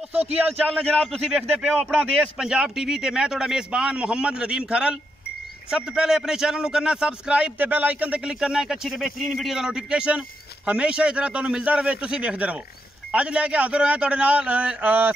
दोस्तों की हाल चाल ने जनाब, तुसी वेखदे पे हो अपना देश पंजाब टीवी ते मैं तुहाडा मेज़बान मुहम्मद नदीम खरल। सब तो पहले अपने चैनल को करना सब्सक्राइब ते बेल आइकन ते क्लिक करना एक अच्छी ते बेहतरीन वीडियो का नोटिफिकेशन हमेशा इस तरह तुहानू मिलता रहे, तुसी वेखदे रहो। अज लैके हाजिर होया तुहाडे नाल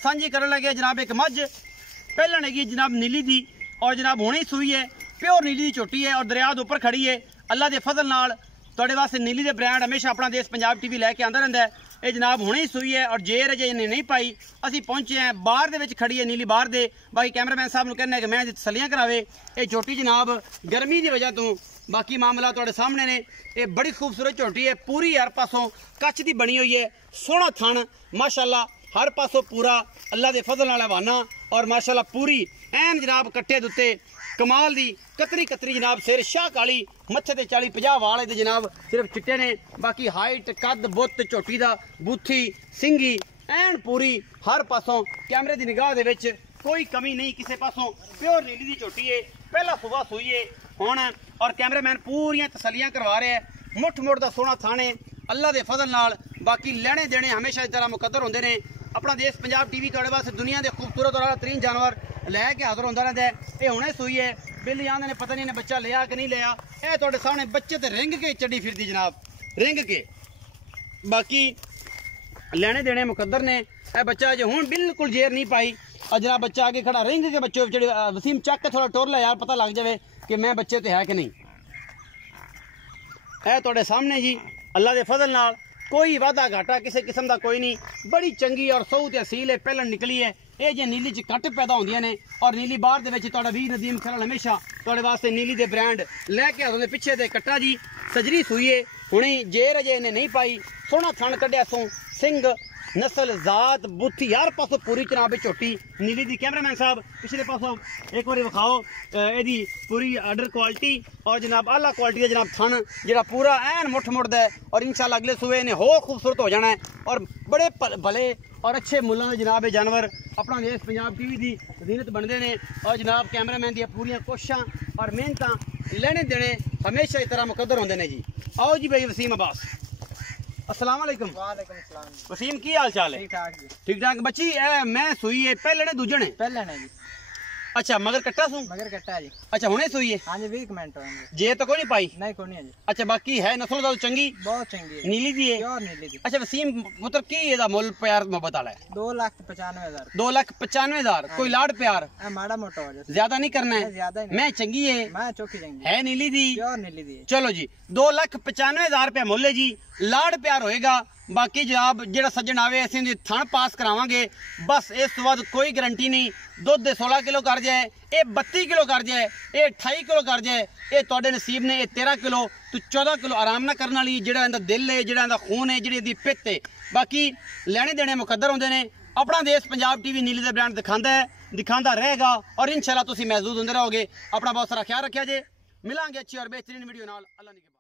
सांझी करन लगे जनाब एक मझ पहलन हैगी जनाब नीली दी, और जनाब हुणे ही सूई है, प्योर नीली दी झोटी है और दरिया दे उपर खड़ी है। अल्लाह के फजल नाल तुहाडे वास्ते नीली दे ब्रांड हमेशा अपना देश पंजाब टीवी लैके आंदा रहिंदा है। ये जनाब हुणे ही सूई है और जेर अजे इन्हें नहीं पाई। असी पहुंचे हैं बाहर दे विच खड़ी है नीली बाहर दे। बाकी कैमरामैन साहब नूं कहना है कि मैं तसलियां करावे। ये झोटी जनाब गर्मी की वजह तो बाकी मामला तुहाडे सामने ने। ये बड़ी खूबसूरत झोटी है, पूरी हर पासों कच दी बनी हुई है, सोहना थण माशाअल्लाह, हर पासों पूरा अल्लाह के फजल नाल हवाना और माशाअल्लाह पूरी ऐन जनाब कट्टे दे उत्ते कमाल दी कतरी कतरी जनाब सिर शाह काली, मत्थे ते 40-50 वाल ते जनाब सिर्फ चिट्टे ने। बाकी हाइट कद बुत झोटी दा बूथी सिंगी ऐन पूरी हर पासों कैमरे की निगाह दे विच कोई कमी नहीं किसी पासों। प्योर नीली दी झोटी है, पहला सुबह सूई है हुण और कैमरामैन पूरियां तसलियां करवा रहे हैं। मुठ मुठ दा सोहना थाने अल्लाह के फजल नाल। बाकी लेने देने हमेशा इस तरह मुकद्दर होंदे ने। अपना देश पंजाब टीवी तुहाडे वास्ते दुनिया के खूबसूरत और तरीन जानवर लैके हाजिर होंदा रहिंदा है। ये हुणे सूई है, बिल्ली आंदे ने पता नहीं इन्हें बच्चा लिया कि नहीं लिया। ये तुहाडे सामने बच्चे ते रिंग के चढ़ी फिरदी जनाब, रिंग के। बाकी लेने देने मुकद्दर ने। यह बच्चा अजे हुण बिल्कुल जेर नहीं पाई और जनाब बच्चा आगे खड़ा रिंग के बच्चे चढ़ी। वसीम चक के थोड़ा टोर ला यार, पता लग जाए कि मैं बच्चे तो है कि नहीं। है तुहाडे सामने जी अल्लाह के फजल नाल कोई वादा घाटा किसी किस्म का कोई नहीं। बड़ी चंगी और सऊ ते असील है, पहलन निकली है। ये जे नीली च कट पैदा होंदियां ने और नीली बाहर दे विच तुहाडा वीर नदीम खरल हमेशा तुहाडे वास्ते नीली दे ब्रांड लैके आउंदे। पिछे दे कट्टा जी सजरी सूई है, हुणे जेर अजे इन्हें नहीं पाई। सोहना थण कड्ढिया सो, सिंग नस्ल जात बुथी हर पासों पूरी जनाब झोटी नीली दी। कैमरामैन साहब पिछले पासों एक बार विखाओ यदी पूरी आर्डर क्वालिटी और जनाब आला क्वालिटी का जनाब थन जो पूरा ऐन मुठ मुठदा है। और इंशाल्लाह अगले सूबे ने होर खूबसूरत हो जाना है और बड़े भले और अच्छे मुल्लां दे जनाब जानवर अपना देश पंजाब टीवी की जीनत बनते हैं। और जनाब कैमरामैन दी पूरियां कोशिशां और मेहनत लेने देने हमेशा इस तरह मुकद्दर होंदे ने जी। आओ जी भाई वसीम अब्बास, अस्सलाम वालेकुम। वालेकुम सलाम। वसीम की हाल चाल है? ठीक ठाक जी। ठीक ठाक। बच्ची मैं सूई है पहले ने दूजे ने? पहले ने जी। अच्छा मगर कट्टा सू? मगर कट्टा जी। अच्छा हुणे सूई है? हां जी 20 मिनट होंगे। जे तो कोई नहीं पाई? नहीं कोई नहीं है जी। अच्छा बाकी है नस्ल तो चंगी? बहुत चंगी है, नीली दी है? प्योर नीली दी। अच्छा वसीम पुत्र की एदा मुल प्यार मोहब्बत वाला है? 2,95,000। 2,95,000। कोई लाड प्यार माड़ा मोटा हो जाए, ज्यादा नहीं करना है? ज्यादा नहीं। मैं चंगी है, मैं चौकी चंगी है नीली दी, प्योर नीली दी। चलो जी 2,95,000 रुपया मुल है जी। लाड प्यार होएगा। बाकी जनाब जेड़ा सज्जन आवे असीं थण पास करावांगे बस, इस तो बाद कोई गारंटी नहीं। दुध 16 किलो कर जाए, ये 32 किलो कर जाए, ये 28 किलो कर जाए, ये तुहाडे नसीब ने। ये 13 किलो तो 14 किलो आराम ना करने वाली जेड़ा इहदा दिल है, जेड़ा इहदा खून है, जेड़ी इहदी पित्त है। बाकी लेने देने मुकद्दर होंदे ने। अपना देश पंजाब टीवी नीली दे ब्रांड दिखांदा है, दिखांदा रहेगा और इंशाल्लाह तुसीं महसूस होंदे रहोगे। अपना बहुत सारा ख्याल रखिया जे। मिलांगे अच्छी और बेहतरीन वीडियो नाल। अल्लाह ने